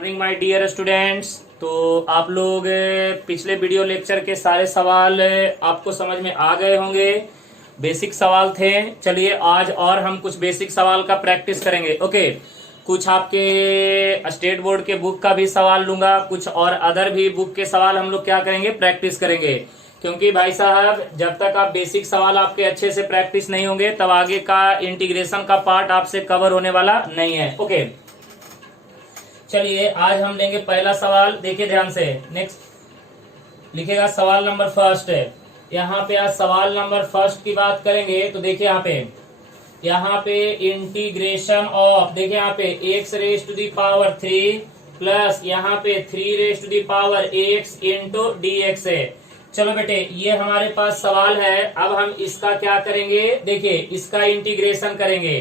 Morning my dear students. तो आप लोग पिछले वीडियो लेक्चर के सारे सवाल आपको समझ में आ गए होंगे। बेसिक सवाल थे। चलिए आज और हम कुछ बेसिक सवाल का प्रैक्टिस करेंगे। ओके, कुछ आपके स्टेट बोर्ड के बुक का भी सवाल लूंगा, कुछ और अदर भी बुक के सवाल हम लोग क्या करेंगे, प्रैक्टिस करेंगे। क्योंकि भाई साहब जब तक आप बेसिक सवाल आपके अच्छे से प्रैक्टिस नहीं होंगे तब आगे का इंटीग्रेशन का पार्ट आपसे कवर होने वाला नहीं है। ओके, चलिए आज हम लेंगे पहला सवाल। देखिए ध्यान से, नेक्स्ट लिखेगा सवाल नंबर फर्स्ट। यहाँ पे आज सवाल नंबर फर्स्ट की बात करेंगे। तो देखिए यहाँ पे इंटीग्रेशन ऑफ, देखिए यहाँ पे x raise to the power 3 plus यहाँ पे 3 raise to the power x into d x है। चलो बेटे ये हमारे पास सवाल है। अब हम इसका क्या करेंगे, देखिए इसका इंटीग्रेशन करेंगे।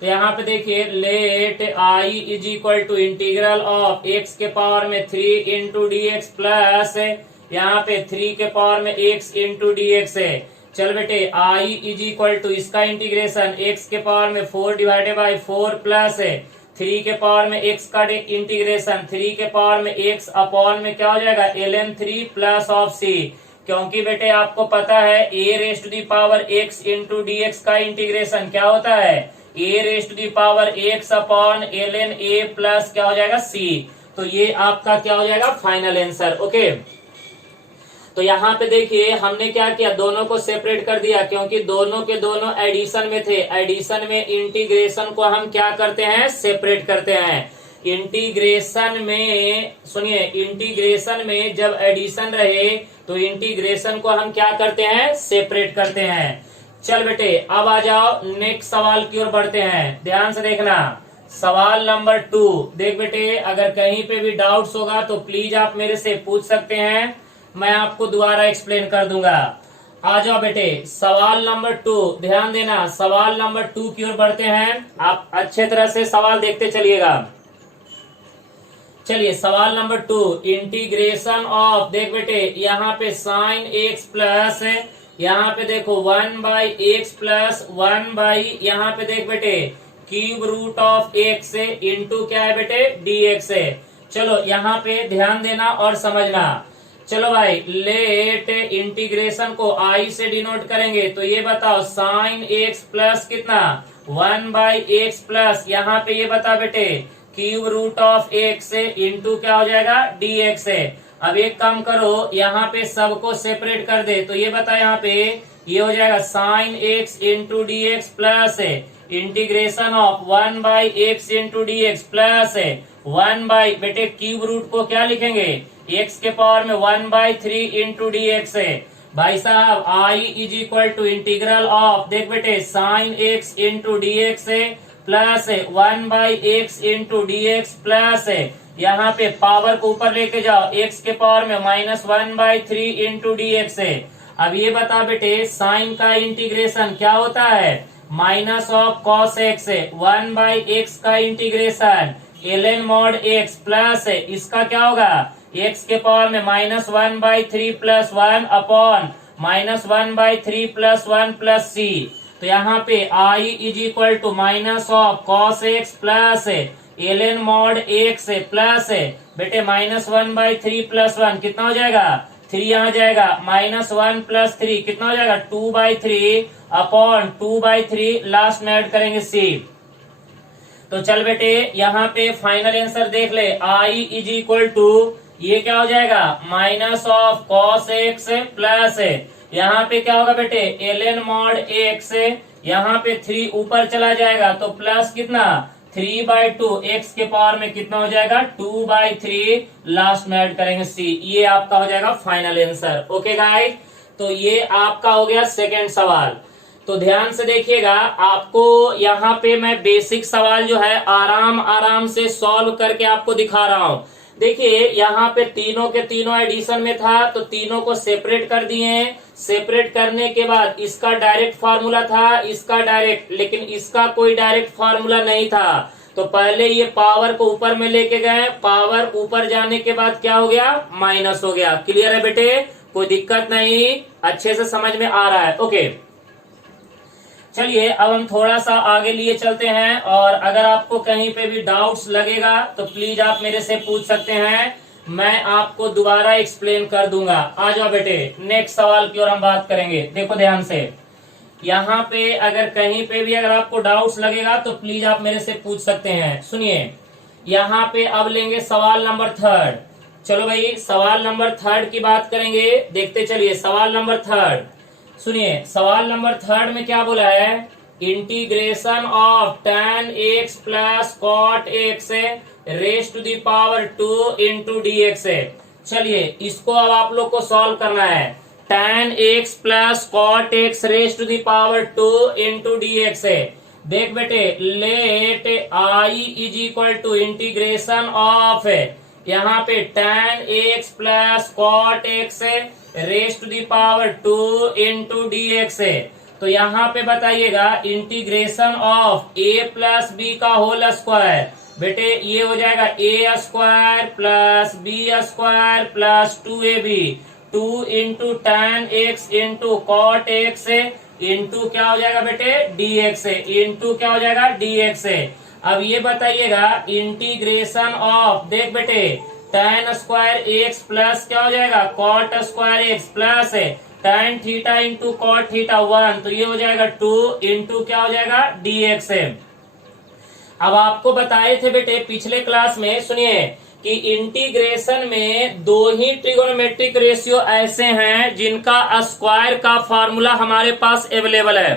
तो यहाँ पे देखिए let I is equal to integral of x के पावर में 3 इंटू डी एक्स प्लस यहाँ पे 3 के पावर में एक्स इंटू डी एक्स है। चल बेटे आई इज इक्वल टू इसका इंटीग्रेशन एक्स के पावर में 4 डिवाइडेड बाई 4 प्लस 3 के पावर में एक्स का इंटीग्रेशन 3 के पावर में एक्स अपॉन में क्या हो जाएगा ln 3 प्लस ऑफ सी। क्योंकि बेटे आपको पता है a raise to the power x into d x का इंटीग्रेशन क्या होता है, a raise to the power x upon ln a plus क्या हो जाएगा सी। तो ये आपका क्या हो जाएगा फाइनल आंसर। ओके, तो यहाँ पे देखिए हमने क्या किया, दोनों को सेपरेट कर दिया क्योंकि दोनों के दोनों एडिशन में थे। एडिशन में इंटीग्रेशन को हम क्या करते हैं, सेपरेट करते हैं। इंटीग्रेशन में सुनिए, इंटीग्रेशन में जब एडिशन रहे तो इंटीग्रेशन को हम क्या करते हैं, सेपरेट करते हैं। चल बेटे अब आ जाओ नेक्स्ट सवाल की ओर बढ़ते हैं। ध्यान से देखना सवाल नंबर 2। देख बेटे अगर कहीं पे भी डाउट्स होगा तो प्लीज आप मेरे से पूछ सकते हैं, मैं आपको दोबारा एक्सप्लेन कर दूंगा। आ जाओ बेटे सवाल नंबर 2, ध्यान देना सवाल नंबर 2 की ओर बढ़ते हैं। आप अच्छे तरह से सवाल देखते चलिएगा। चलिए सवाल नंबर 2, इंटीग्रेशन ऑफ, देख बेटे यहाँ पे साइन एक्स प्लस यहाँ पे देखो 1 बाई एक्स प्लस 1 बाई यहाँ पे देख बेटे cube root of x into क्या है बेटे डी एक्स है। चलो यहाँ पे ध्यान देना और समझना। चलो भाई लेट इंटीग्रेशन को आई से डिनोट करेंगे। तो ये बताओ साइन एक्स प्लस कितना 1 बाई एक्स प्लस यहाँ पे ये बता बेटे cube root of x into क्या हो जाएगा डी एक्स है। अब एक काम करो यहाँ पे सबको सेपरेट कर दे। तो ये बता यहाँ पे ये हो जाएगा sine x into d x plus integration of 1 by x into d x plus 1 by बेटे क्यूब रूट को क्या लिखेंगे एक्स के पावर में 1 बाई 3 इंटू डी एक्स है। भाई साहब I is equal to integral of, देख बेटे sine x into d x plus 1 by x into d x plus यहाँ पे पावर को ऊपर लेके जाओ एक्स के पावर में -1 बाई 3 इंटू डी एक्स है। अब ये बता बेटे साइन का इंटीग्रेशन क्या होता है, minus of cos x 1 by x का integration ln mod x plus इसका क्या होगा एक्स के पावर में -1 by 3 plus 1 upon -1 by 3 plus 1 plus C. तो यहाँ पे I is equal to minus of cos x plus ln mod x plus बेटे -1 बाई 3 प्लस 1 कितना हो जाएगा 3 यहाँ जाएगा -1 प्लस 3 कितना हो जाएगा 2 बाई 3 अपॉन 2 बाई 3 लास्ट में ऐड करेंगे सी। तो चल बेटे यहाँ पे फाइनल आंसर देख ले, आई इज इक्वल टू ये क्या हो जाएगा minus of cos x plus यहाँ पे क्या होगा बेटे ln मॉड एक्स यहाँ पे 3 ऊपर चला जाएगा तो प्लस कितना 3 बाई 2 एक्स के पावर में कितना हो जाएगा 2 बाई 3 लास्ट में ऐड करेंगे सी। ये आपका हो जाएगा फाइनल आंसर। ओके गाइस, तो ये आपका हो गया सेकेंड सवाल। तो ध्यान से देखिएगा, आपको यहाँ पे मैं बेसिक सवाल जो है आराम आराम से सॉल्व करके आपको दिखा रहा हूँ। देखिए यहाँ पे तीनों के तीनों एडिशन में था तो तीनों को सेपरेट कर दिए। सेपरेट करने के बाद इसका डायरेक्ट फार्मूला था, इसका डायरेक्ट, लेकिन इसका कोई डायरेक्ट फार्मूला नहीं था। तो पहले ये पावर को ऊपर में लेके गए, पावर ऊपर जाने के बाद क्या हो गया माइनस हो गया। क्लियर है बेटे, कोई दिक्कत नहीं, अच्छे से समझ में आ रहा है। ओके चलिए अब हम थोड़ा सा आगे लिए चलते हैं, और अगर आपको कहीं पे भी डाउट्स लगेगा तो प्लीज आप मेरे से पूछ सकते हैं, मैं आपको दोबारा एक्सप्लेन कर दूंगा। आ जाओ बेटे, नेक्स्ट सवाल की ओर हम बात करेंगे। देखो ध्यान से, यहाँ पे अगर कहीं पे भी अगर आपको डाउट्स लगेगा तो प्लीज आप मेरे से पूछ सकते हैं। सुनिए, यहाँ पे अब लेंगे सवाल नंबर थर्ड। चलो भाई, सवाल नंबर थर्ड की बात करेंगे। देखते चलिए, सवाल नंबर थर्ड सुनिए। सवाल नंबर थर्ड में क्या बोला है? Integration of tan x plus cot x raise to the power 2 into d x है। चलिए इसको अब आप लोग को सॉल्व करना है। tan x plus cot x raise to the power 2 into d x है। देख बेटे, let I is equal to integration of यहाँ पे tan x plus cot x raise to the power 2 into d x है। तो यहाँ पे बताइएगा integration of a plus b का होल स्क्वायर। बेटे ये हो जाएगा a square plus b square plus 2ab, 2 into tan x into cot x into क्या हो जाएगा बेटे? dx है, इंटू क्या हो जाएगा? dx है। अब ये बताइएगा इंटीग्रेशन ऑफ, देख बेटे, tan स्क्वायर x प्लस क्या हो जाएगा? कॉट स्क्वायर x प्लस है tan theta into cot theta 1, तो ये हो जाएगा 2 इंटू क्या हो जाएगा? dx है। अब आपको बताए थे बेटे पिछले क्लास में, सुनिए, कि इंटीग्रेशन में दो ही ट्रिगोनोमेट्रिक रेशियो ऐसे हैं जिनका स्क्वायर का फॉर्मूला हमारे पास अवेलेबल है,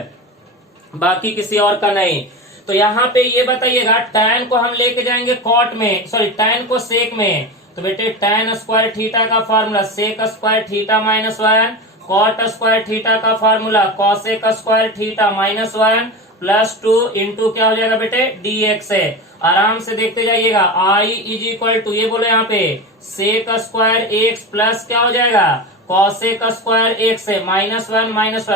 बाकी किसी और का नहीं। तो यहाँ पे ये बताइएगा, tan को हम लेके जाएंगे कॉट में, सॉरी tan को सेक में, तो बेटे tan स्क्वायर थीटा का formula sec square theta minus 1, cot square theta का formula cosec square theta minus 1 plus 2 into क्या हो जाएगा बेटे? dx है। आराम से देखते जाइएगा, i इज इक्वल टू, ये बोले यहाँ पे सेक स्क्वायर x प्लस क्या हो जाएगा? कॉसेक स्क्वायर x है, माइनस 1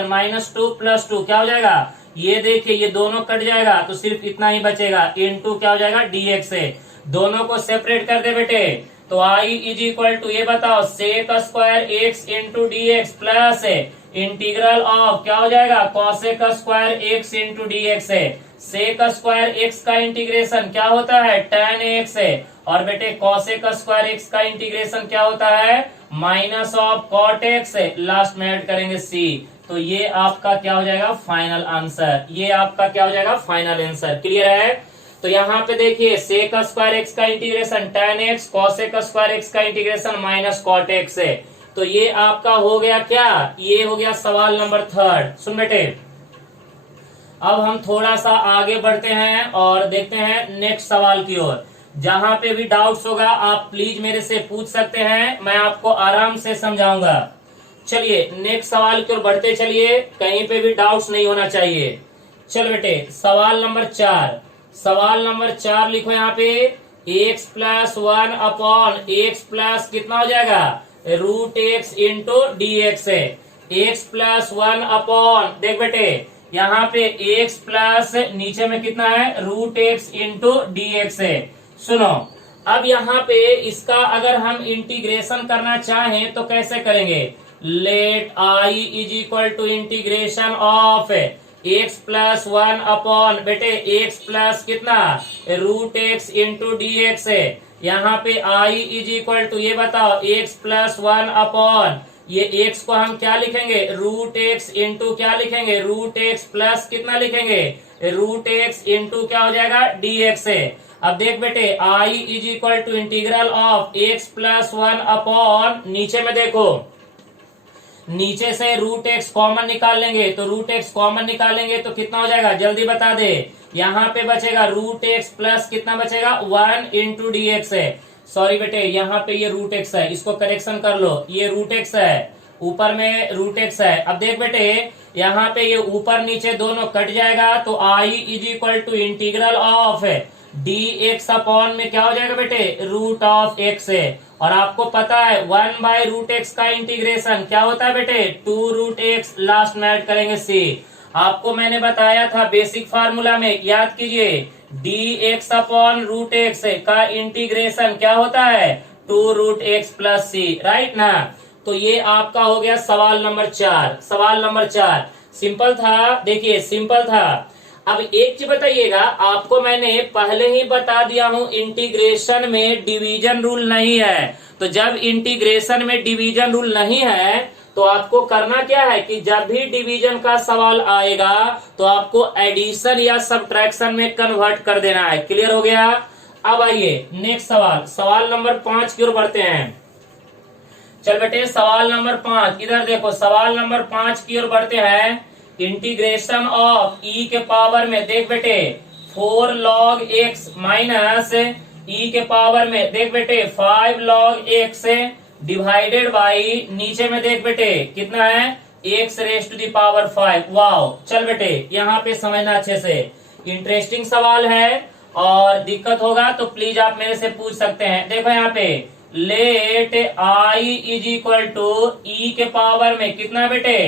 माइनस 2 प्लस 2 क्या हो जाएगा? ये देखिए ये दोनों कट जाएगा तो सिर्फ इतना ही बचेगा, इंटू क्या हो जाएगा? dx है। दोनों को सेपरेट कर दे बेटे, तो i इज इक्वल टू, ये बताओ, sec square x into d x plus integral of क्या हो जाएगा? Cosec square x into d x है। सेक स्क्वायर x का इंटीग्रेशन क्या होता है? tan x है। और बेटे कॉसेक स्क्वायर x का इंटीग्रेशन क्या होता है? माइनस ऑफ कॉट x है। लास्ट में ऐड करेंगे c, तो ये आपका क्या हो जाएगा? Final answer. ये आपका क्या हो जाएगा? Final answer. क्लियर है? तो यहाँ पे देखिए, सेक स्क्वायर x का integration tan x, cosec square x का इंटीग्रेशन माइनस कॉट x है। तो ये आपका हो गया क्या? ये हो गया सवाल नंबर थर्ड। सुन बेटे, अब हम थोड़ा सा आगे बढ़ते हैं और देखते हैं नेक्स्ट सवाल की ओर। जहां पे भी डाउट्स होगा आप प्लीज मेरे से पूछ सकते हैं, मैं आपको आराम से समझाऊंगा। चलिए नेक्स्ट सवाल की ओर बढ़ते चलिए, कहीं पे भी डाउट्स नहीं होना चाहिए। चल बेटे, सवाल नंबर 4, सवाल नंबर 4 लिखो यहाँ पे, x plus 1 upon x plus कितना हो जाएगा? Root x into d x है। x प्लस 1 अपॉन, देख बेटे यहाँ पे x प्लस नीचे में कितना है? Root x into d x है। सुनो, अब यहाँ पे इसका अगर हम इंटीग्रेशन करना चाहें तो कैसे करेंगे? Let i is equal to integration of x plus 1 upon, बेटे x प्लस कितना? Root x into d x है। यहाँ पे i इज इक्वल टू, ये बताओ, x प्लस 1 अपॉन, ये x को हम क्या लिखेंगे? रूट एक्स इंटू क्या लिखेंगे? रूट एक्स प्लस कितना लिखेंगे? रूट एक्स इंटू क्या हो जाएगा? dx है। अब देख बेटे, i is equal to integral of x plus 1 upon, नीचे में देखो, नीचे से रूट एक्स कॉमन निकाल लेंगे, तो रूट एक्स कॉमन निकालेंगे तो कितना हो जाएगा? जल्दी बता दे। यहाँ पे बचेगा रूट एक्स प्लस कितना बचेगा? 1 इंटू डी एक्स है। सॉरी बेटे, यहाँ पे ये रूट एक्स है, इसको करेक्शन कर लो, ये रूट एक्स है, ऊपर में रूट एक्स है। अब देख बेटे, यहाँ पे ये ऊपर नीचे दोनों कट जाएगा, तो I is equal to integral of d x upon में क्या हो जाएगा बेटे? रूट ऑफ एक्स है। और आपको पता है 1 बाय रूट एक्स का इंटीग्रेशन क्या होता है बेटे? 2 रूट एक्स, लास्ट में ऐड करेंगे सी। आपको मैंने बताया था बेसिक फार्मूला में, याद कीजिए, d x upon root x का इंटीग्रेशन क्या होता है? 2 root x plus c, right ना? तो ये आपका हो गया सवाल नंबर 4। सवाल नंबर 4, सिंपल था, देखिए सिंपल था। अब एक चीज बताइएगा, आपको मैंने पहले ही बता दिया हूं इंटीग्रेशन में डिवीजन रूल नहीं है। तो जब इंटीग्रेशन में डिवीजन रूल नहीं है तो आपको करना क्या है कि जब भी डिवीजन का सवाल आएगा तो आपको एडिशन या सब्ट्रैक्शन में कन्वर्ट कर देना है। क्लियर हो गया? अब आइए नेक्स्ट सवाल, सवाल नंबर 5 की ओर बढ़ते हैं। चल बेटे सवाल नंबर 5, इधर देखो सवाल नंबर 5 की ओर बढ़ते हैं। इंटीग्रेशन ऑफ ई के पावर में देख बेटे 4 log x माइनस ई के पावर में देख बेटे 5 log x डिवाइडेड बाई नीचे में देख बेटे कितना है x raise to the power 5। Wow, चल बेटे यहाँ पे समझना अच्छे से, इंटरेस्टिंग सवाल है और दिक्कत होगा तो प्लीज आप मेरे से पूछ सकते हैं। देखो यहाँ पे let i is equal to e के पावर में कितना बेटे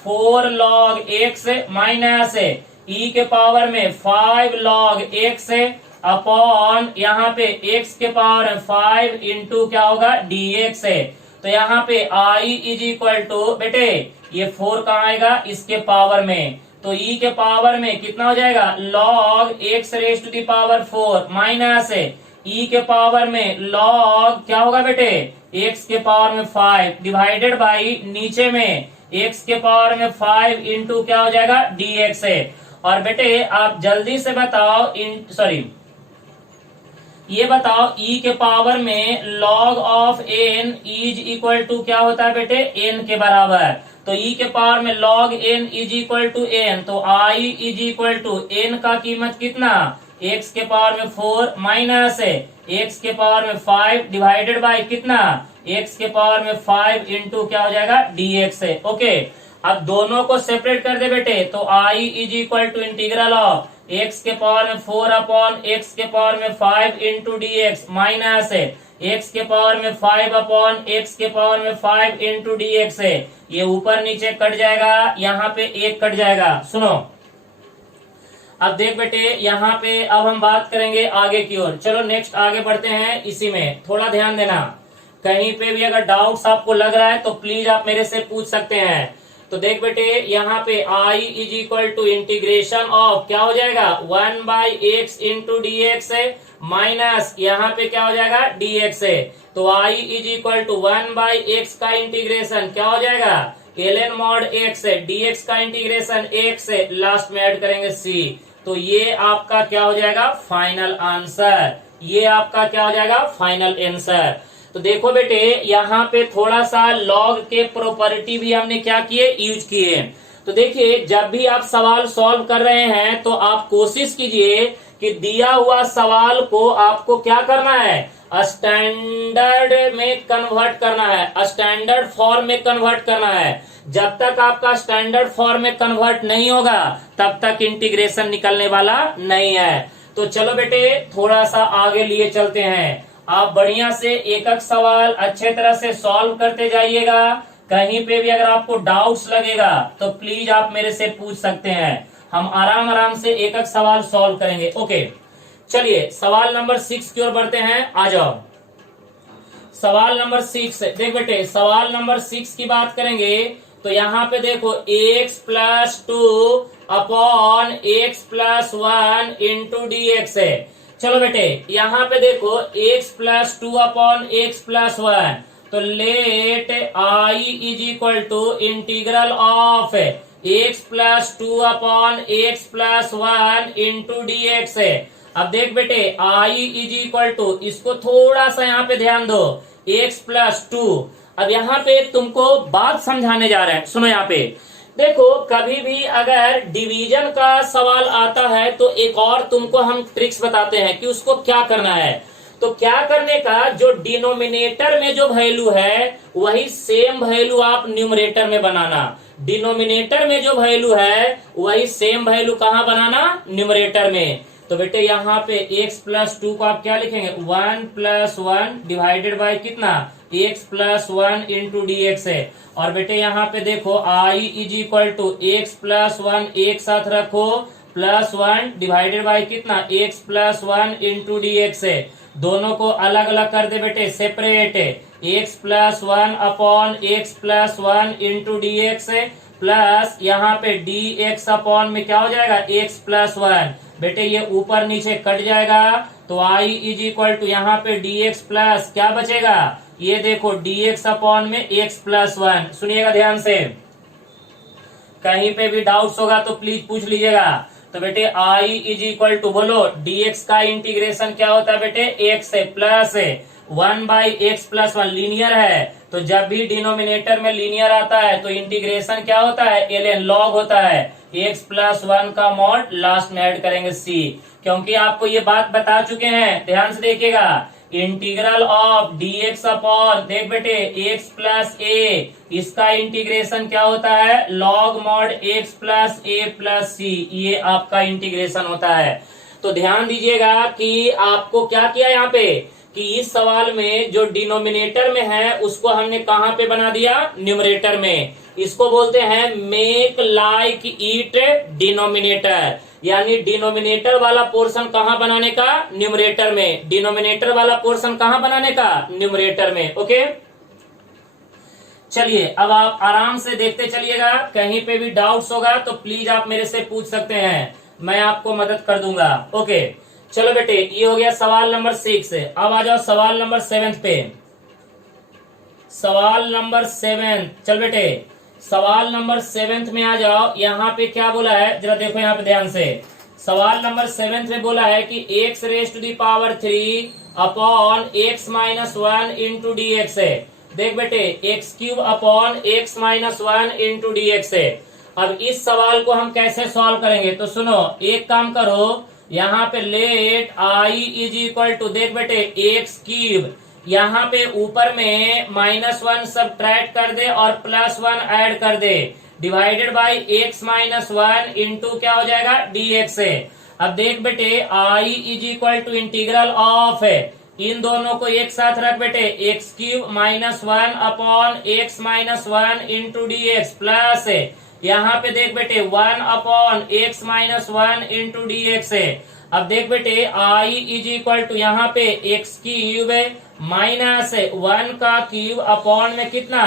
4 log x माइनस ई के पावर में 5 log x अपॉन यहाँ पे x के पावर में 5 इंटू क्या होगा dx है। तो यहाँ पे i इज इक्वल टू बेटे ये 4 कहाँ आएगा इसके पावर में, तो e के पावर में कितना हो जाएगा log x raise to the power 4 minus e के पावर में log क्या होगा बेटे x के पावर में 5 डिवाइडेड बाई नीचे में x के पावर में 5 इंटू क्या हो जाएगा dx है। और बेटे आप जल्दी से बताओ ये बताओ e के पावर में log of n is equal to क्या होता है बेटे n के बराबर। तो e के पावर में log n is equal to n, तो i is equal to n का कीमत कितना x के पावर में 4 माइनस x के पावर में 5 डिवाइडेड बाय कितना x के पावर में 5 इंटू क्या हो जाएगा dx है। ओके, अब दोनों को सेपरेट कर दे बेटे, तो i is equal to integral of x के पावर में 4 अपॉन x के पावर में 5 इंटू dx माइनस x के पावर में 5 अपॉन x के पावर में 5 इंटू dx है। ये ऊपर नीचे कट जाएगा, यहाँ पे एक कट जाएगा। सुनो अब देख बेटे यहाँ पे अब हम बात करेंगे आगे की ओर। चलो नेक्स्ट आगे बढ़ते हैं, इसी में थोड़ा ध्यान देना, कहीं पे भी अगर डाउट्स आपको लग रहा है तो प्लीज आप मेरे से पूछ सकते हैं। तो देख बेटे यहाँ पे i is equal to integration of क्या हो जाएगा 1 by x into d x है माइनस यहाँ पे क्या हो जाएगा dx है। तो i is equal to 1 by x का इंटीग्रेशन क्या हो जाएगा ln मॉड x है, dx का इंटीग्रेशन x है, लास्ट में ऐड करेंगे c। तो ये आपका क्या हो जाएगा फाइनल आंसर, ये आपका क्या हो जाएगा फाइनल आंसर। तो देखो बेटे यहाँ पे थोड़ा सा लॉग के प्रॉपर्टी भी हमने क्या किए यूज किए। तो देखिए जब भी आप सवाल सॉल्व कर रहे हैं तो आप कोशिश कीजिए कि दिया हुआ सवाल को आपको क्या करना है स्टैंडर्ड में कन्वर्ट करना है, स्टैंडर्ड फॉर्म में कन्वर्ट करना है। जब तक आपका स्टैंडर्ड फॉर्म में कन्वर्ट नहीं होगा तब तक इंटीग्रेशन निकलने वाला नहीं है। तो चलो बेटे थोड़ा सा आगे लिए चलते हैं, आप बढ़िया से एक एक सवाल अच्छे तरह से सॉल्व करते जाइएगा। कहीं पे भी अगर आपको डाउट्स लगेगा तो प्लीज आप मेरे से पूछ सकते हैं, हम आराम आराम से एक एक सवाल सॉल्व करेंगे। ओके चलिए सवाल नंबर 6 की ओर बढ़ते हैं, आ जाओ। सवाल नंबर 6 देख बेटे, सवाल नंबर 6 की बात करेंगे तो यहाँ पे देखो x plus 2 upon x plus 1 into dx है। चलो बेटे यहाँ पे देखो x plus 2 upon x plus 1, तो let i is equal to integral of x plus 2 upon x plus 1 into dx है। अब देख बेटे i इज इक्वल टू, इसको थोड़ा सा यहाँ पे ध्यान दो, x प्लस 2। अब यहाँ पे तुमको बात समझाने जा रहे हैं, सुनो यहाँ पे देखो कभी भी अगर डिवीजन का सवाल आता है तो एक और तुमको हम ट्रिक्स बताते हैं कि उसको क्या करना है। तो क्या करने का, जो डिनोमिनेटर में जो वैल्यू है वही सेम वैल्यू आप न्यूमरेटर में बनाना, डिनोमिनेटर में जो वैल्यू है वही सेम वैल्यू कहाँ बनाना न्यूमरेटर में। तो बेटे यहाँ पे x प्लस 2 को आप क्या लिखेंगे 1 प्लस 1 डिवाइडेड बाय कितना x प्लस 1 इंटू dx है। और बेटे यहाँ पे देखो i is equal to x plus 1 एक साथ रखो प्लस 1 डिवाइडेड बाय कितना x प्लस 1 इंटू dx है। दोनों को अलग अलग कर दे बेटे separate, x plus 1 upon x plus 1 into dx है प्लस यहाँ पे डी एक्स अपॉन में क्या हो जाएगा एक्स प्लस वन। बेटे ये ऊपर नीचे कट जाएगा तो आई इज इक्वल टू यहाँ पे डी एक्स प्लस क्या बचेगा, ये देखो डी एक्स अपॉन में एक्स प्लस वन। सुनिएगा ध्यान से, कहीं पे भी डाउट्स होगा तो प्लीज पूछ लीजिएगा। तो बेटे आई इज इक्वल टू बोलो dx का इंटीग्रेशन क्या होता है बेटे x है प्लस 1/x प्लस 1 लीनियर है। तो जब भी डिनोमिनेटर में लीनियर आता है तो इंटीग्रेशन क्या होता है ln log होता है, x प्लस 1 का मॉड लास्ट में ऐड करेंगे c। क्योंकि आपको ये बात बता चुके हैं, ध्यान से देखिएगा, इंटीग्रल ऑफ dx अपॉन देख बेटे x प्लस a, इसका इंटीग्रेशन क्या होता है log mod x plus a plus c, ये आपका इंटीग्रेशन होता है। तो ध्यान दीजिएगा कि आपको क्या किया यहाँ पे कि इस सवाल में जो डिनोमिनेटर में है उसको हमने कहाँ पे बना दिया, न्यूमरेटर में। इसको बोलते हैं मेक लाइक इट डिनोमिनेटर, यानी डिनोमिनेटर वाला पोर्शन कहाँ बनाने का, न्यूमरेटर में। डिनोमिनेटर वाला पोर्शन कहाँ बनाने का, न्यूमरेटर में। ओके चलिए अब आप आराम से देखते चलिएगा, कहीं पे भी डाउट्स होगा तो प्लीज आप मेरे से पूछ सकते हैं, मैं आपको मदद कर दूंगा। ओके चलो बेटे ये हो गया सवाल नंबर 6। अब आ जाओ सवाल नंबर 7 पे। सवाल नंबर 7, चल बेटे सवाल नंबर 7 में आ जाओ। यहाँ पे क्या बोला है जरा देखो यहाँ पे ध्यान से। सवाल नंबर 7 में बोला है कि x raise to the power 3 upon x minus 1 into d x है। देख बेटे x cube upon x minus 1 into d x है। अब इस सवाल को हम कैसे सॉल्व करेंगे, तो सुनो एक काम करो, यहाँ पे let I is equal to देख बेटे एक्स क्यूब, यहाँ पे ऊपर में -1 सब्ट्रैक्ट कर दे और +1 ऐड कर दे, divided by x minus 1 into क्या हो जाएगा डी एक्स है। अब देख बेटे I is equal to integral of है, इन दोनों को एक साथ रख बेटे x cube -1 upon x minus 1 into d x plus है, यहाँ पे देख बेटे 1 upon x minus 1 into d x है। अब देख बेटे आई इज इक्वल टू यहाँ पे एक्स क्यूब माइनस 1 का क्यूब अपॉन में कितना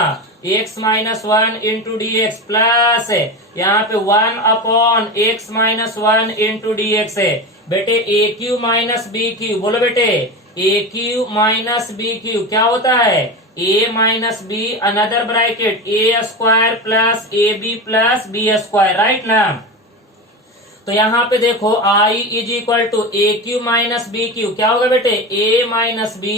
x minus 1 into d x plus है, यहाँ पे 1 upon x minus 1 into d x है। बेटे a cube minus b cube, बोलो बेटे a cube minus b cube क्या होता है a minus b another bracket a square plus a b plus b square, right ना। तो यहाँ पे देखो I is equal to a cube minus b cube क्या होगा बेटे ए minus b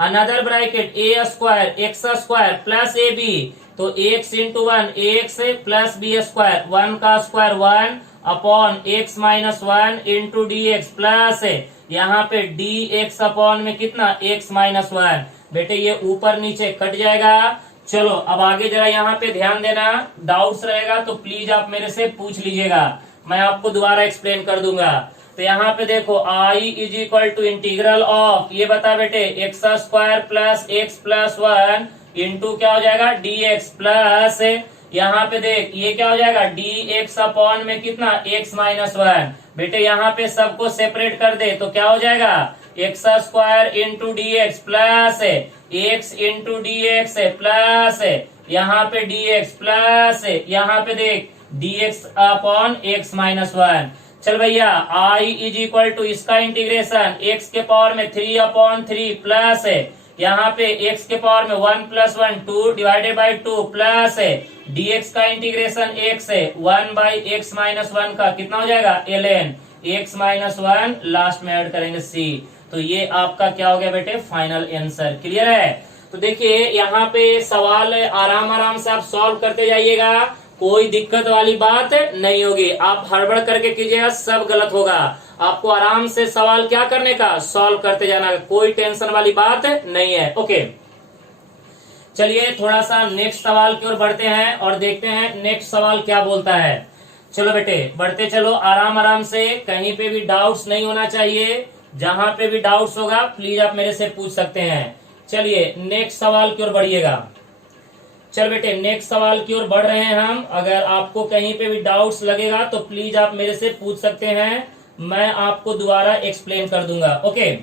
another bracket a square x square plus a b, तो x into 1 x plus b square 1 का square 1 upon x minus 1 into d x plus यहाँ पे D x upon में कितना x minus 1। बेटे ये ऊपर नीचे कट जाएगा। चलो अब आगे जरा यहाँ पे ध्यान देना, डाउट्स रहेगा तो प्लीज आप मेरे से पूछ लीजिएगा, मैं आपको दोबारा एक्सप्लेन कर दूंगा। तो यहाँ पे देखो I is equal to integral of ये बता बेटे x square plus x plus 1 into क्या हो जाएगा डी एक्स प्लस यहाँ पे देख ये क्या हो जाएगा डी एक्स अपॉन में कितना एक्स माइनस 1। बेटे यहाँ पे सबको सेपरेट कर दे तो क्या हो जाएगा x square into d x plus x into d x plus यहाँ पे डी एक्स प्लस यहाँ पे देख D x upon x minus 1। चल भैया आई इज इक्वल टू इसका इंटीग्रेशन एक्स के पावर में 3 अपॉन 3 प्लस यहाँ पे एक्स के पावर में 1 plus 1 2 divided by 2 plus dx का इंटीग्रेशन एक्स है 1 बाई एक्स माइनस 1 का कितना हो जाएगा ln एक्स माइनस 1 लास्ट में ऐड करेंगे c। तो ये आपका क्या हो गया बेटे फाइनल आंसर। क्लियर है। तो देखिए यहाँ पे सवाल आराम आराम से आप सॉल्व करते जाइएगा, कोई दिक्कत वाली बात नहीं होगी। आप हड़बड़ करके कीजिएगा सब गलत होगा। आपको आराम से सवाल क्या करने का सॉल्व करते जाना, कोई टेंशन वाली बात नहीं है। ओके चलिए थोड़ा सा नेक्स्ट सवाल की ओर बढ़ते हैं और देखते हैं नेक्स्ट सवाल क्या बोलता है। चलो बेटे बढ़ते चलो आराम आराम से, कहीं पे भी डाउट्स नहीं होना चाहिए। जहां पे भी डाउट्स होगा प्लीज आप मेरे से पूछ सकते हैं। चलिए नेक्स्ट सवाल की ओर बढ़िएगा। चल बेटे नेक्स्ट सवाल की ओर बढ़ रहे हैं हम। अगर आपको कहीं पे भी डाउट्स लगेगा तो प्लीज आप मेरे से पूछ सकते हैं, मैं आपको दोबारा एक्सप्लेन कर दूंगा। ओके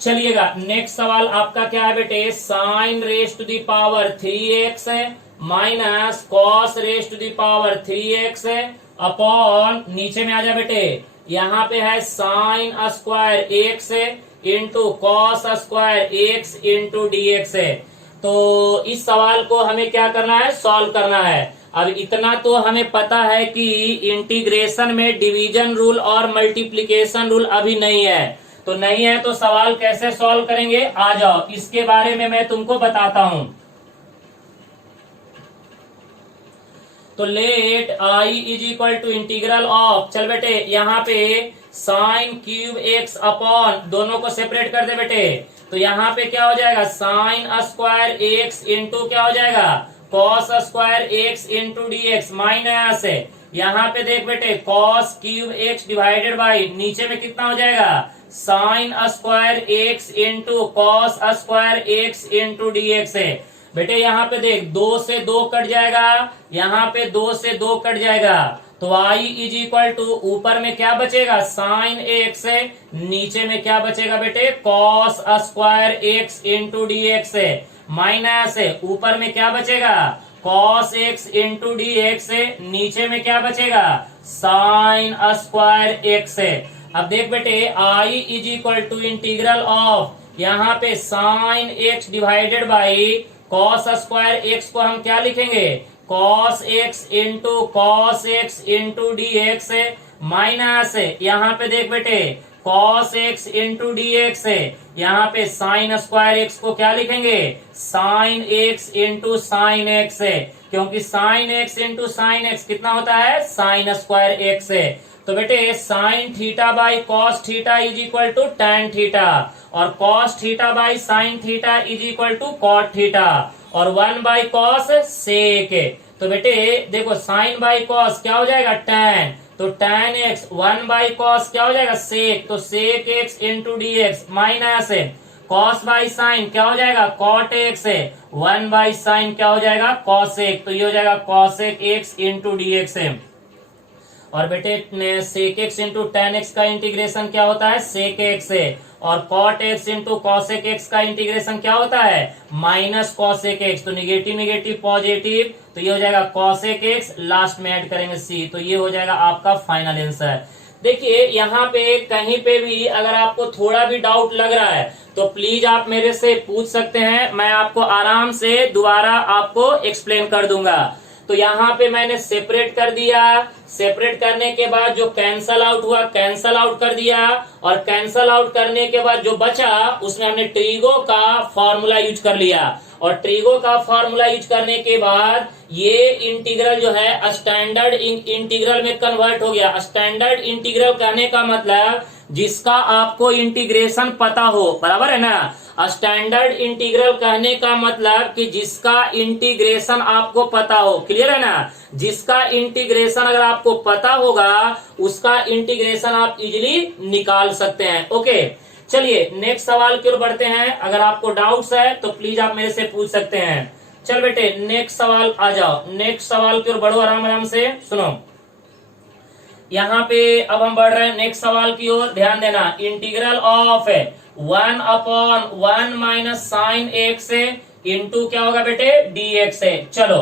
चलिएगा नेक्स्ट सवाल आपका क्या है बेटे sine raise to the power 3x minus cos raise to the power 3x upon, नीचे में आ जा बेटे, यहाँ पे है sine square x into cos square x into dx है। तो इस सवाल को हमें क्या करना है, सॉल्व करना है। अब इतना तो हमें पता है कि इंटीग्रेशन में डिवीजन रूल और मल्टीप्लिकेशन रूल अभी नहीं है, तो नहीं है तो सवाल कैसे सॉल्व करेंगे, आ जाओ इसके बारे में मैं तुमको बताता हूं। तो let I is equal to integral of, चल बेटे यहाँ पे साइन क्यूब एक्स अपॉन, दोनों को सेपरेट कर दे बेटे, तो यहाँ पे क्या हो जाएगा, साइन स्क्वायर एक्स इंटू क्या हो जाएगा, cos square x into d x, minus है यहाँ पे देख बेटे cos cube x divided by, नीचे में कितना हो जाएगा, sine square x into cos square x into d x है। बेटे यहाँ पे देख 2 से 2 कट जाएगा, यहाँ पे 2 से 2 कट जाएगा, तो y इज इक्वल टू ऊपर में क्या बचेगा, साइन एक्स है, नीचे में क्या बचेगा बेटे, cos square x into d x है, माइनस है ऊपर में क्या बचेगा, cos x into d x है, नीचे में क्या बचेगा, साइन स्क्वायर एक्स है। अब देख बेटे i is equal to integral of, यहाँ पे sine x divided by cos square x को हम क्या लिखेंगे, cos x into d x है, माइनस है यहाँ पे देख बेटे cos x into d x है, यहाँ पे साइन स्क्वायर एक्स को क्या लिखेंगे, sine x into sine x है, क्योंकि sine x into sine x कितना होता है, साइन स्क्वायर एक्स है। तो बेटे sine theta by cos theta is equal to tan theta, और cos theta by sine theta is equal to cot theta, और 1 बाई कॉस सेक। तो बेटे देखो साइन बाई कॉस क्या हो जाएगा, टैन, तो टैन एक्स, 1 बाई कॉस क्या हो जाएगा, सेक, तो sec x into d x, minus है कॉस बाई साइन क्या हो जाएगा, कॉट एक्स है, 1 बाई साइन क्या हो जाएगा, कॉसेक, तो ये हो जाएगा cosec x into d x है। और बेटे sec x into tan x का इंटीग्रेशन क्या होता है, सेक एक्स है, और cot x into cosec x का इंटीग्रेशन क्या होता है, माइनस कॉसेक एक्स, तो निगेटिव निगेटिव पॉजिटिव, तो ये हो जाएगा कॉसेक एक्स, लास्ट में ऐड करेंगे सी, तो ये हो जाएगा आपका फाइनल आंसर। देखिए यहाँ पे कहीं पे भी अगर आपको थोड़ा भी डाउट लग रहा है तो प्लीज आप मेरे से पूछ सकते हैं, मैं आपको आराम से दोबारा आपको एक्सप्लेन कर दूंगा। तो यहाँ पे मैंने सेपरेट कर दिया, सेपरेट करने के बाद जो कैंसल आउट हुआ कैंसल आउट कर दिया, और कैंसल आउट करने के बाद जो बचा उसमें हमने ट्रिगो का फॉर्मूला यूज कर लिया, और ट्रिगो का फॉर्मूला यूज करने के बाद ये इंटीग्रल जो है स्टैंडर्ड इंटीग्रल में कन्वर्ट हो गया। स्टैंडर्ड इंटीग्रल कहने का मतलब जिसका आपको इंटीग्रेशन पता हो, बराबर है ना, स्टैंडर्ड इंटीग्रल कहने का मतलब कि जिसका इंटीग्रेशन आपको पता हो, क्लियर है ना, जिसका इंटीग्रेशन अगर आपको पता होगा उसका इंटीग्रेशन आप इजीली निकाल सकते हैं। ओके चलिए नेक्स्ट सवाल की ओर बढ़ते हैं, अगर आपको डाउट्स है तो प्लीज आप मेरे से पूछ सकते हैं। चल बेटे नेक्स्ट सवाल आ जाओ, नेक्स्ट सवाल की ओर बढ़ो आराम आराम से, सुनो यहाँ पे अब हम बढ़ रहे हैं नेक्स्ट सवाल की ओर, ध्यान देना, integral of 1 upon 1 minus sign x into क्या होगा बेटे, डी एक्स है। चलो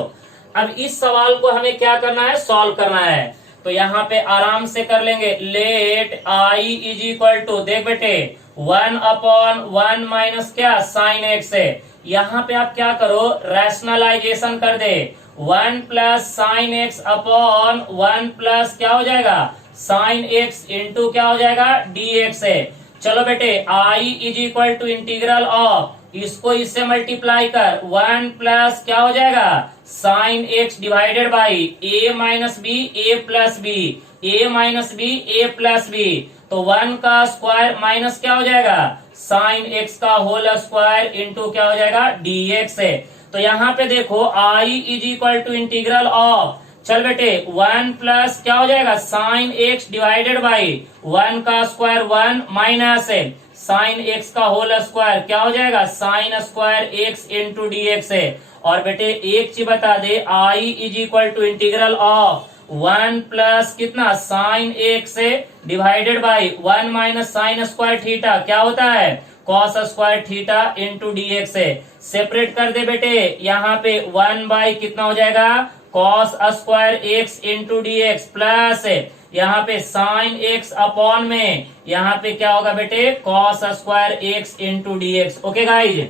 अब इस सवाल को हमें क्या करना है, सॉल्व करना है, तो यहाँ पे आराम से कर लेंगे, let I is equal to, देख बेटे 1 अपॉन 1 माइनस क्या, साइन एक्स है, यहाँ पे आप क्या करो, रैशनलाइजेशन कर दे, 1 plus sine x upon 1 plus क्या हो जाएगा, साइन एक्स इंटू क्या हो जाएगा, डी एक्स है। चलो बेटे I is equal to integral of, इसको इससे मल्टीप्लाई कर, 1 प्लस क्या हो जाएगा, sine x divided by a minus b a plus b, a minus b a plus b, तो 1 का स्क्वायर माइनस क्या हो जाएगा, साइन एक्स का होल स्क्वायर इंटू क्या हो जाएगा, डी एक्स है। तो यहाँ पे देखो I is equal to integral of, चल बेटे 1 प्लस क्या हो जाएगा, साइन एक्स डिवाइडेड बाई 1 का स्क्वायर 1 माइनस है साइन एक्स का होल स्क्वायर क्या हो जाएगा, sine square x into d x है। और बेटे एक चीज बता दे, I is equal to integral of 1 plus कितना, sine x divided by 1 minus sine square theta क्या होता है, cos square theta into dx है। सेपरेट कर दे बेटे, यहाँ पे 1 कितना हो जाएगा cos square x into dx plus यहाँ पे साइन एक्स अपॉन में यहाँ पे क्या होगा बेटे cos square x into dx। Okay guys,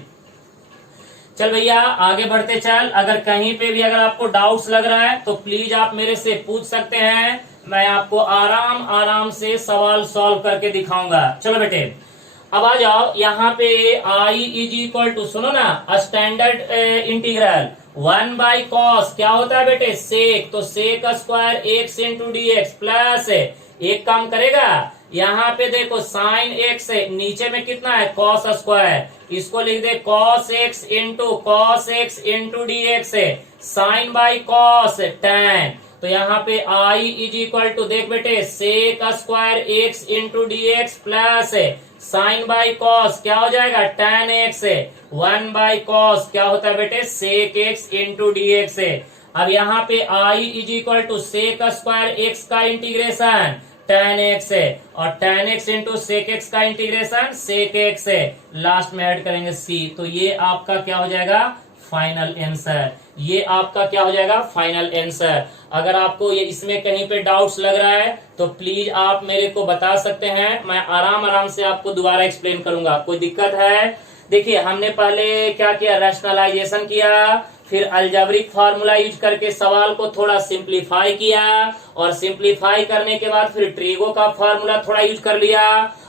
चल भैया आगे बढ़ते चल। अगर कहीं पे भी अगर आपको डाउट्स लग रहा है तो प्लीज आप मेरे से पूछ सकते हैं, मैं आपको आराम आराम से सवाल सॉल्व करके दिखाऊंगा। चलो बेटे अब आ जाओ, यहाँ पे आई इज इक्वल टू, सुनो ना, स्टैंडर्ड इंटीग्रल 1/cos क्या होता है बेटे सेक, तो sec square x into dx plus एक काम करेगा, यहाँ पे देखो साइन एक्स है, नीचे में कितना है कॉस स्क्वायर, इसको लिख दे कॉस एक्स इंटू dx है, साइन बाई कॉस टैन, तो यहाँ पे आई इज इक्वल टू देख बेटे sec square x into dx plus sine by cos क्या हो जाएगा टैन एक्स, 1/cos क्या होता है बेटे सेक एक्स इंटू dx है। अब यहाँ पे I is equal to sec square x का इंटीग्रेशन tan x है और tan x into sec x का इंटीग्रेशन सेक एक्स है, लास्ट में ऐड करेंगे c, तो ये आपका क्या हो जाएगा फाइनल आंसर, ये आपका क्या हो जाएगा फाइनल आंसर। अगर आपको ये इसमें कहीं पे डाउट्स लग रहा है तो प्लीज आप मेरे को बता सकते हैं, मैं आराम आराम से आपको दोबारा एक्सप्लेन करूंगा। कोई दिक्कत है? देखिए हमने पहले क्या किया, रैशनलाइजेशन किया, फिर अलजेब्रिक फार्मूला यूज करके सवाल को थोड़ा सिंप्लीफाई किया और सिंप्लीफाई करने के बाद फिर ट्रिगो का फार्मूला थोड़ा यूज कर लिया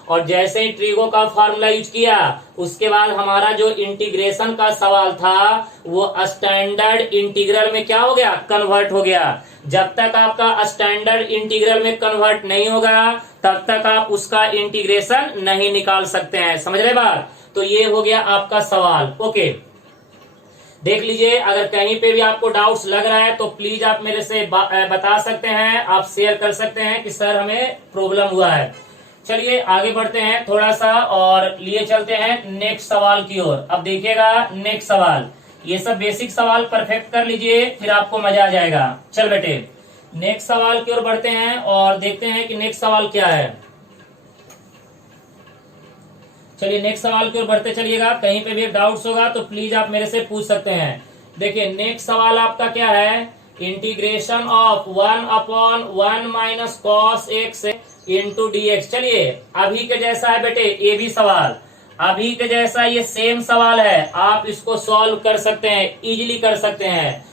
और जैसे ही ट्रिगो का फार्मूला यूज किया उसके बाद हमारा जो इंटीग्रेशन का सवाल था वो स्टैंडर्ड इंटीग्रल में क्या हो गया कन्वर्ट हो गया। जब तक आपका स्टैंडर्ड इंटीग्रल में कन्वर्ट नहीं होगा तब तक आप उसका इंटीग्रेशन नहीं निकाल सकते हैं, समझ रहे बात। तो ये हो गया आपका सवाल। ओके देख लीजिए, अगर कहीं पे भी आपको डाउट्स लग रहा है तो प्लीज आप मेरे से बता सकते हैं, आप शेयर कर सकते हैं कि सर हमें प्रॉब्लम हुआ है। चलिए आगे बढ़ते हैं थोड़ा सा और लिए चलते हैं नेक्स्ट सवाल की ओर। अब देखिएगा नेक्स्ट सवाल, ये सब बेसिक सवाल परफेक्ट कर लीजिए फिर आपको मजा आ जाएगा। चल बेटे नेक्स्ट सवाल की ओर बढ़ते हैं और देखते हैं कि नेक्स्ट सवाल क्या है। चलिए नेक्स्ट सवाल की ओर बढ़ते चलिएगा, कहीं पे भी डाउट्स होगा तो प्लीज आप मेरे से पूछ सकते हैं। देखिए नेक्स्ट सवाल आपका क्या है, integration of 1/1 minus cos x into dx। चलिए अभी के जैसा है बेटे, ये भी सवाल अभी के जैसा ये सेम सवाल है, आप इसको सॉल्व कर सकते हैं, इजीली कर सकते हैं।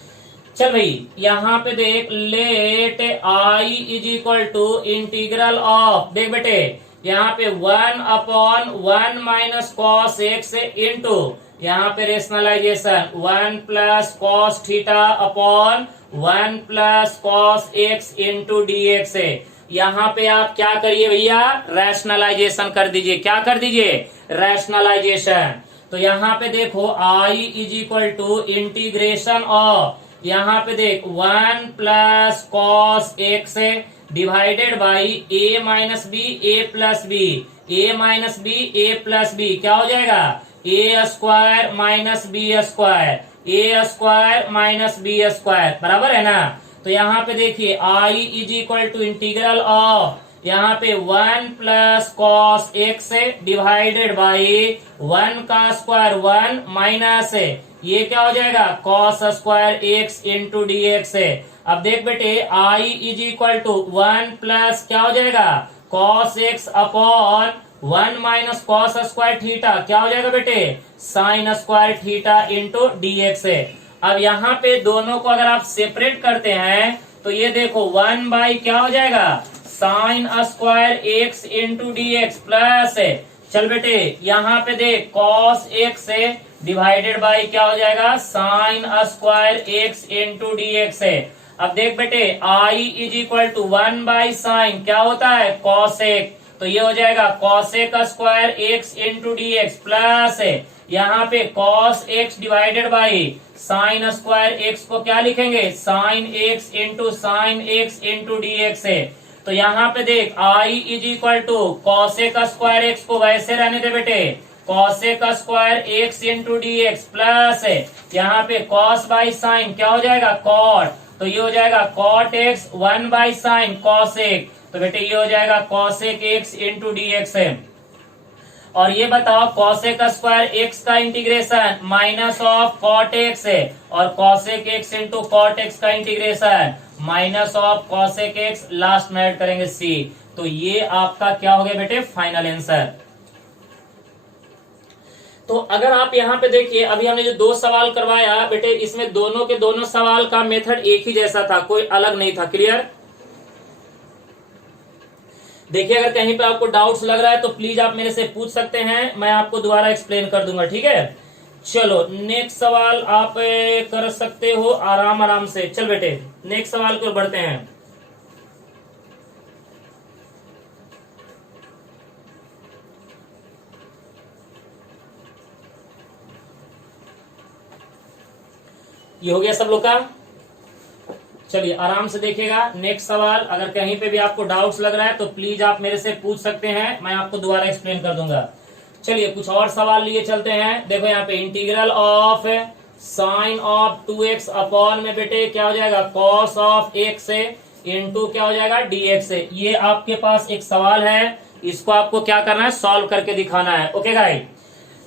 चल भाई यहाँ पे देख, let I is equal to integral of, देख बेटे यहाँ पे 1/1 माइनस कॉस एक्स इंटू यहाँ पे rationalization 1 plus cos theta upon 1 plus cos x into dx है। यहाँ पे आप क्या करिए भैया रैशनलाइजेशन कर दीजिए, क्या कर दीजिए रैशनलाइजेशन। तो यहाँ पे देखो I is equal to integration of, यहाँ पे देख 1 plus cos x divided by a minus b a plus b, a minus b a plus b क्या हो जाएगा a square minus b square, a square minus b square बराबर है ना। तो यहाँ पे देखिए I is equal to integral of यहाँ पे 1 plus cos x divided by 1 का स्क्वायर 1 माइनस ये क्या हो जाएगा cos square x into dx है। अब देख बेटे I is equal to 1 plus क्या हो जाएगा cos x upon 1 minus cos square theta क्या हो जाएगा बेटे sign square theta into dx है। अब यहाँ पे दोनों को अगर आप सेपरेट करते हैं तो ये देखो 1 क्या हो जाएगा sine square x into dx plus चल बेटे यहाँ पे देख कॉस एक्स डिवाइडेड बाई क्या हो जाएगा sine square x into dx है। अब देख बेटे I is equal to 1/sin क्या होता है कॉसेक, तो ये हो जाएगा cosec square x into dx plus यहाँ पे cos x divided by sine square x को क्या लिखेंगे साइन एक्स इंटू dx है। तो यहाँ पे देख I is equal to cosec square x को वैसे रहने दे बेटे cosec square x into dx plus यहाँ पे कॉस बाई साइन क्या हो जाएगा कॉट, तो ये हो जाएगा कॉट एक्स 1/sin कॉसेक, तो बेटे ये हो जाएगा कॉसेक एक्स इंटू dx है। और ये बताओ कॉसेक स्क्वायर एक्स का integration minus of cot x है, और cosec x into cot x का integration minus of cosec x, last में ऐड करेंगे सी। तो ये आपका क्या हो गया बेटे, फाइनल आंसर। तो अगर आप यहाँ पे देखिए, अभी हमने जो 2 सवाल करवाया बेटे, इसमें दोनों के दोनों सवाल का मेथड एक ही जैसा था, कोई अलग नहीं था। क्लियर? देखिए अगर कहीं पे आपको डाउट्स लग रहा है तो प्लीज आप मेरे से पूछ सकते हैं, मैं आपको दोबारा एक्सप्लेन कर दूंगा। ठीक है, चलो नेक्स्ट सवाल आप कर सकते हो आराम आराम से। चल बेटे नेक्स्ट सवाल की ओर बढ़ते हैं। ये हो गया सब लोग का। चलिए आराम से देखिएगा नेक्स्ट सवाल। अगर कहीं पे भी आपको डाउट्स लग रहा है तो प्लीज आप मेरे से पूछ सकते हैं, मैं आपको दोबारा एक्सप्लेन कर दूंगा। चलिए कुछ और सवाल लिए चलते हैं। देखो यहाँ पे integral of sign of 2x upon में बेटे क्या हो जाएगा, कॉस ऑफ x से इंटू क्या हो जाएगा, dx से। ये आपके पास एक सवाल है, इसको आपको क्या करना है, सॉल्व करके दिखाना है। ओके गाइस,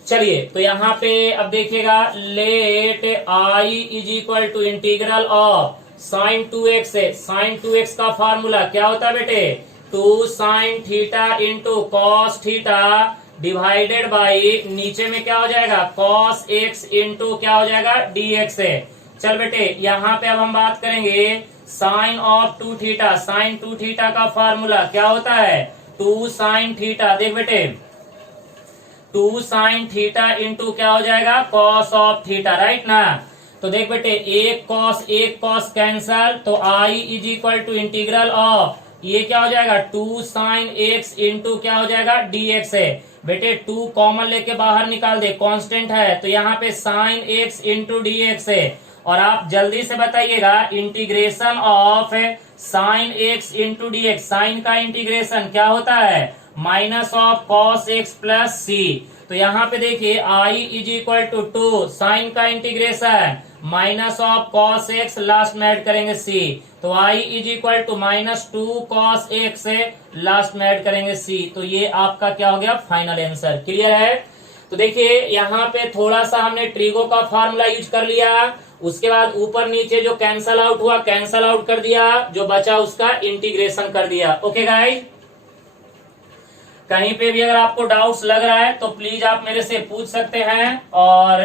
चलिए तो यहाँ पे अब देखिएगा, let i is equal to integral of sine 2x से साइन 2x का फार्मूला क्या होता है बेटे, 2 sine theta into cos theta divided by नीचे में क्या हो जाएगा, कॉस x इंटू क्या हो जाएगा, dx से। चल बेटे यहाँ पे अब हम बात करेंगे sine of 2 theta. Sine 2 theta का फार्मूला क्या होता है, 2 साइन थीटा। देख बेटे 2 साइन थीटा इंटू क्या हो जाएगा, कॉस ऑफ थीटा, राइट ना। तो देख बेटे एक कॉस कैंसल, तो i is equal to integral of ये क्या हो जाएगा, 2 साइन x इंटू क्या हो जाएगा, dx है। बेटे 2 कॉमन लेके बाहर निकाल दे, कांस्टेंट है, तो यहाँ पे साइन x इंटू dx है। और आप जल्दी से बताइएगा integration of sine x into dx, sine का इंटीग्रेशन क्या होता है, minus of cos x plus C. तो यहाँ पे देखिए i is equal to 2 sine का integration minus of cos x, last में ऐड करेंगे c। तो i is equal to minus 2 cos x, last में ऐड करेंगे c। तो ये आपका क्या हो गया, फाइनल आंसर। क्लियर है? तो देखिए यहाँ पे थोड़ा सा हमने ट्रिगो का फार्मूला यूज कर लिया, उसके बाद ऊपर नीचे जो कैंसल आउट हुआ कैंसल आउट कर दिया, जो बचा उसका इंटीग्रेशन कर दिया। ओके गाइस, कहीं पे भी अगर आपको डाउट्स लग रहा है तो प्लीज आप मेरे से पूछ सकते हैं, और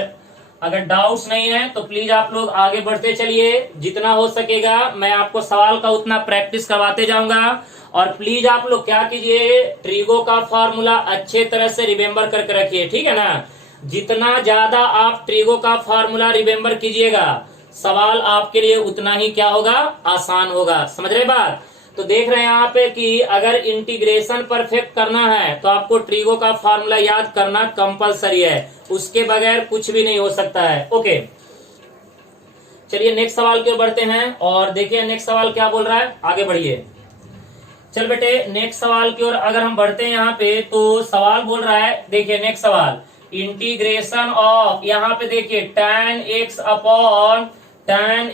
अगर डाउट्स नहीं है तो प्लीज आप लोग आगे बढ़ते चलिए। जितना हो सकेगा मैं आपको सवाल का उतना प्रैक्टिस करवाते जाऊंगा। और प्लीज आप लोग क्या कीजिए, ट्रिगो का फॉर्मूला अच्छे तरह से रिमेम्बर करके रखिए, ठीक है ना। जितना ज्यादा आप ट्रिगो का फॉर्मूला रिमेम्बर कीजिएगा, सवाल आपके लिए उतना ही क्या होगा, आसान होगा। समझ रहे बात? तो देख रहे हैं यहाँ पे कि अगर इंटीग्रेशन परफेक्ट करना है तो आपको ट्रिगो का फार्मूला याद करना कंपलसरी है, उसके बगैर कुछ भी नहीं हो सकता है। ओके, चलिए नेक्स्ट सवाल की ओर बढ़ते हैं, और देखिए नेक्स्ट सवाल क्या बोल रहा है, आगे बढ़िए। चल बेटे नेक्स्ट सवाल की ओर अगर हम बढ़ते हैं यहाँ पे, तो सवाल बोल रहा है, देखिए नेक्स्ट सवाल, इंटीग्रेशन ऑफ, यहाँ पे देखिए tan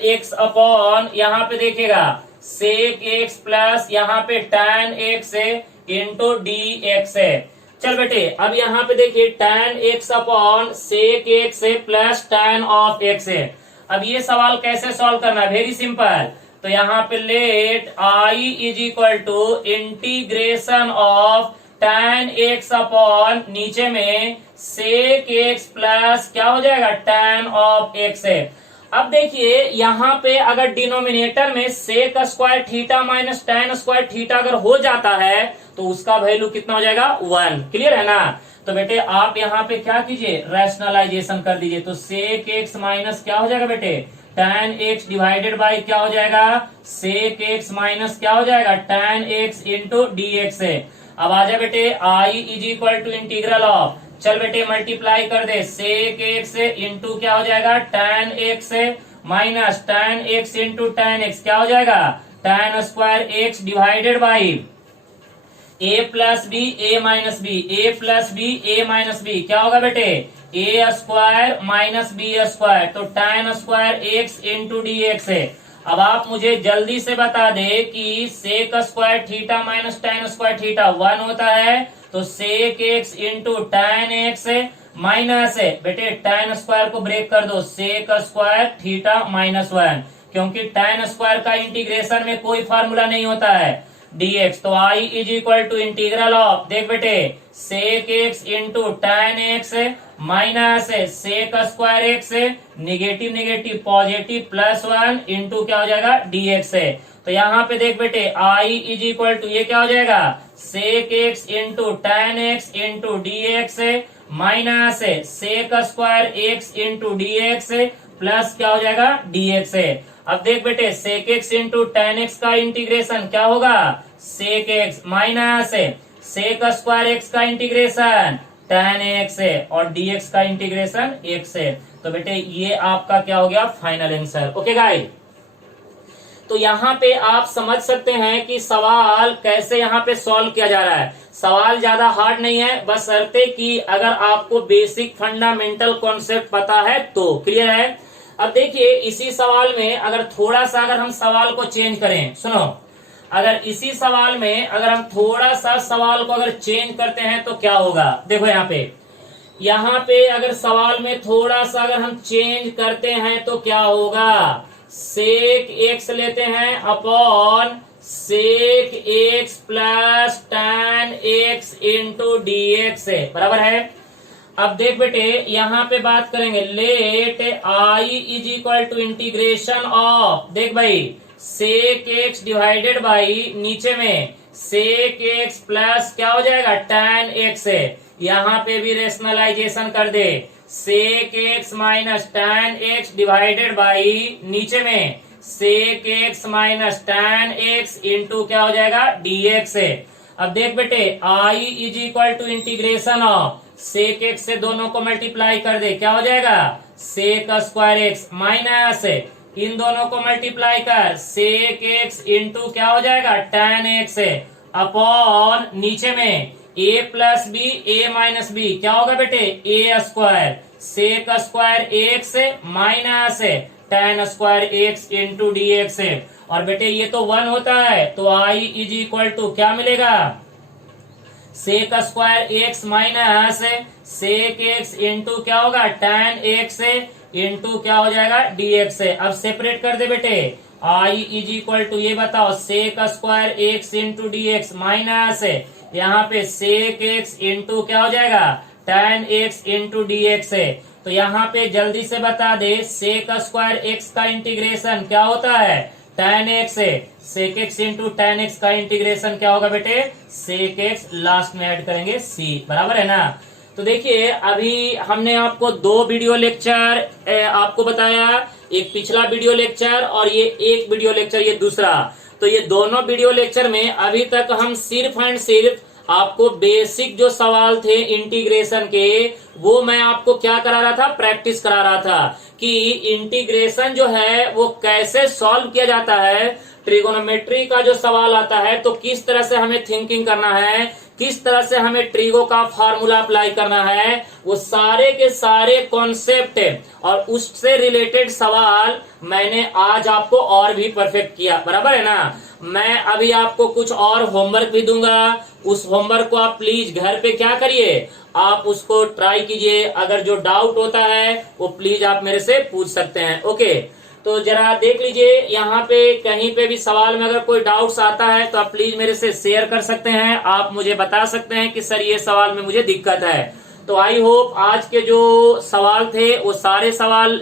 x अपॉन यहाँ पे देखिएगा सेक x प्लस यहाँ पे tan x इंटू dx है। चल बेटे अब यहाँ पे देखिए tan x upon sec x plus tan of x है। अब ये सवाल कैसे सॉल्व करना है, वेरी सिंपल। तो यहाँ पे let i is equal to integration of tan x upon नीचे में सेक x प्लस क्या हो जाएगा, tan ऑफ x है। अब देखिए यहाँ पे अगर डिनोमिनेटर में sec square theta minus tan square theta अगर हो जाता है तो उसका वैल्यू कितना हो जाएगा, 1। क्लियर है ना। तो बेटे आप यहाँ पे क्या कीजिए, रैशनलाइजेशन कर दीजिए। तो सेक x माइनस क्या हो जाएगा बेटे, tan x डिवाइडेड बाई क्या हो जाएगा, सेक x माइनस क्या हो जाएगा, tan x इंटू dx है। अब आ जाए बेटे i is equal to integral of, चल बेटे मल्टीप्लाई कर दे, सेक x इंटू क्या हो जाएगा, tan x minus tan x into tan x क्या हो जाएगा, tan square x divided by a plus b a minus b, a plus b a minus b क्या होगा बेटे, a square minus b square. तो tan square x into dx है। अब आप मुझे जल्दी से बता दे कि sec square theta minus tan square theta 1 होता है, तो sec x into tan x minus बेटे tan स्क्वायर को ब्रेक कर दो, सेक स्क्वायर थीटा -1, क्योंकि tan स्क्वायर का इंटीग्रेशन में कोई फार्मूला नहीं होता है dx। तो I is equal to integral of, देख बेटे, sec x into tan x minus sec square x negative negative positive +1 into क्या हो जाएगा dx है। तो यहाँ पे देख बेटे I इज इक्वल टू ये क्या हो जाएगा, sec x into tan x into dx minus sec square x into dx plus क्या हो जाएगा dx है। अब देख बेटे sec x into tan x का इंटीग्रेशन क्या होगा, sec x minus sec square x का इंटीग्रेशन tan एक्स है और dx का इंटीग्रेशन x है। तो बेटे ये आपका क्या हो गया फाइनल आंसर। ओके गाइस, तो यहाँ पे आप समझ सकते हैं कि सवाल कैसे यहाँ पे सॉल्व किया जा रहा है। सवाल ज्यादा हार्ड नहीं है, बस शर्ते कि अगर आपको बेसिक फंडामेंटल कॉन्सेप्ट पता है तो। क्लियर है। अब देखिए इसी सवाल में अगर थोड़ा सा अगर हम सवाल को चेंज करें, सुनो, अगर इसी सवाल में अगर हम थोड़ा सा सवाल को अगर चेंज करते हैं तो क्या होगा। देखो यहाँ पे अगर सवाल में थोड़ा सा अगर हम चेंज करते हैं तो क्या होगा, सेक एक्स लेते हैं upon sec x plus tan x into dx है, बराबर है। अब देख बेटे यहाँ पे बात करेंगे, let I is equal to integration of, देख भाई, सेक एक्स डिवाइडेड बाई नीचे में सेक एक्स प्लस क्या हो जाएगा tan एक्स है। यहाँ पे भी रेशनलाइजेशन कर दे, sec x minus tan x divided by नीचे में sec x minus tan x into क्या हो जाएगा dx है। अब देख बेटे I is equal to integration of sec x से दोनों को मल्टीप्लाई कर दे, क्या हो जाएगा सेक स्क्वायर एक्स माइनस इन दोनों को मल्टीप्लाई कर सेक एक्स इंटू क्या हो जाएगा tan एक्स अपॉन नीचे में a plus b a minus b क्या होगा बेटे a square sec square x minus tan square x into dx है। और बेटे ये तो 1 होता है तो I इज इक्वल टू क्या मिलेगा, sec square x minus sec x into क्या होगा tan एक्स इंटू क्या हो जाएगा dx है। अब सेपरेट कर दे बेटे, I इज इक्वल टू ये बताओ sec square x into dx minus यहाँ पे सेक एक्स इंटू क्या हो जाएगा tan एक्स इंटू dx है। तो यहाँ पे जल्दी से बता दे सेक स्क्वायर एक्स का इंटीग्रेशन क्या होता है tan एक्स है, sec x into tan x का इंटीग्रेशन क्या होगा बेटे सेक एक्स, लास्ट में ऐड करेंगे c, बराबर है ना। तो देखिए अभी हमने आपको 2 वीडियो लेक्चर आपको बताया, एक पिछला वीडियो लेक्चर और ये एक वीडियो लेक्चर ये दूसरा। तो ये दोनों वीडियो लेक्चर में अभी तक हम सिर्फ एंड सिर्फ आपको बेसिक जो सवाल थे इंटीग्रेशन के वो मैं आपको क्या करा रहा था, प्रैक्टिस करा रहा था कि इंटीग्रेशन जो है वो कैसे सॉल्व किया जाता है। ट्रिगोनोमेट्री का जो सवाल आता है तो किस तरह से हमें थिंकिंग करना है, किस तरह से हमें ट्रिगो का फॉर्मूला अप्लाई करना है, वो सारे के सारे कॉन्सेप्ट और उससे रिलेटेड सवाल मैंने आज आपको और भी परफेक्ट किया, बराबर है ना। मैं अभी आपको कुछ और होमवर्क भी दूंगा, उस होमवर्क को आप प्लीज घर पे क्या करिए, आप उसको ट्राई कीजिए। अगर जो डाउट होता है वो प्लीज आप मेरे से पूछ सकते हैं। ओके, तो जरा देख लीजिए यहाँ पे कहीं पे भी सवाल में अगर कोई डाउट्स आता है तो आप प्लीज मेरे से शेयर कर सकते हैं, आप मुझे बता सकते हैं कि सर ये सवाल में मुझे दिक्कत है। तो आई होप आज के जो सवाल थे वो सारे सवाल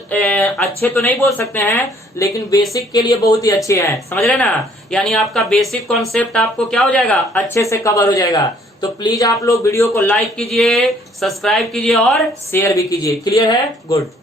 अच्छे तो नहीं बोल सकते हैं लेकिन बेसिक के लिए बहुत ही अच्छे हैं, समझ रहे ना। यानी आपका बेसिक कॉन्सेप्ट आपको क्या हो जाएगा, अच्छे से कवर हो जाएगा। तो प्लीज आप लोग वीडियो को लाइक कीजिए, सब्सक्राइब कीजिए और शेयर भी कीजिए। क्लियर है, गुड।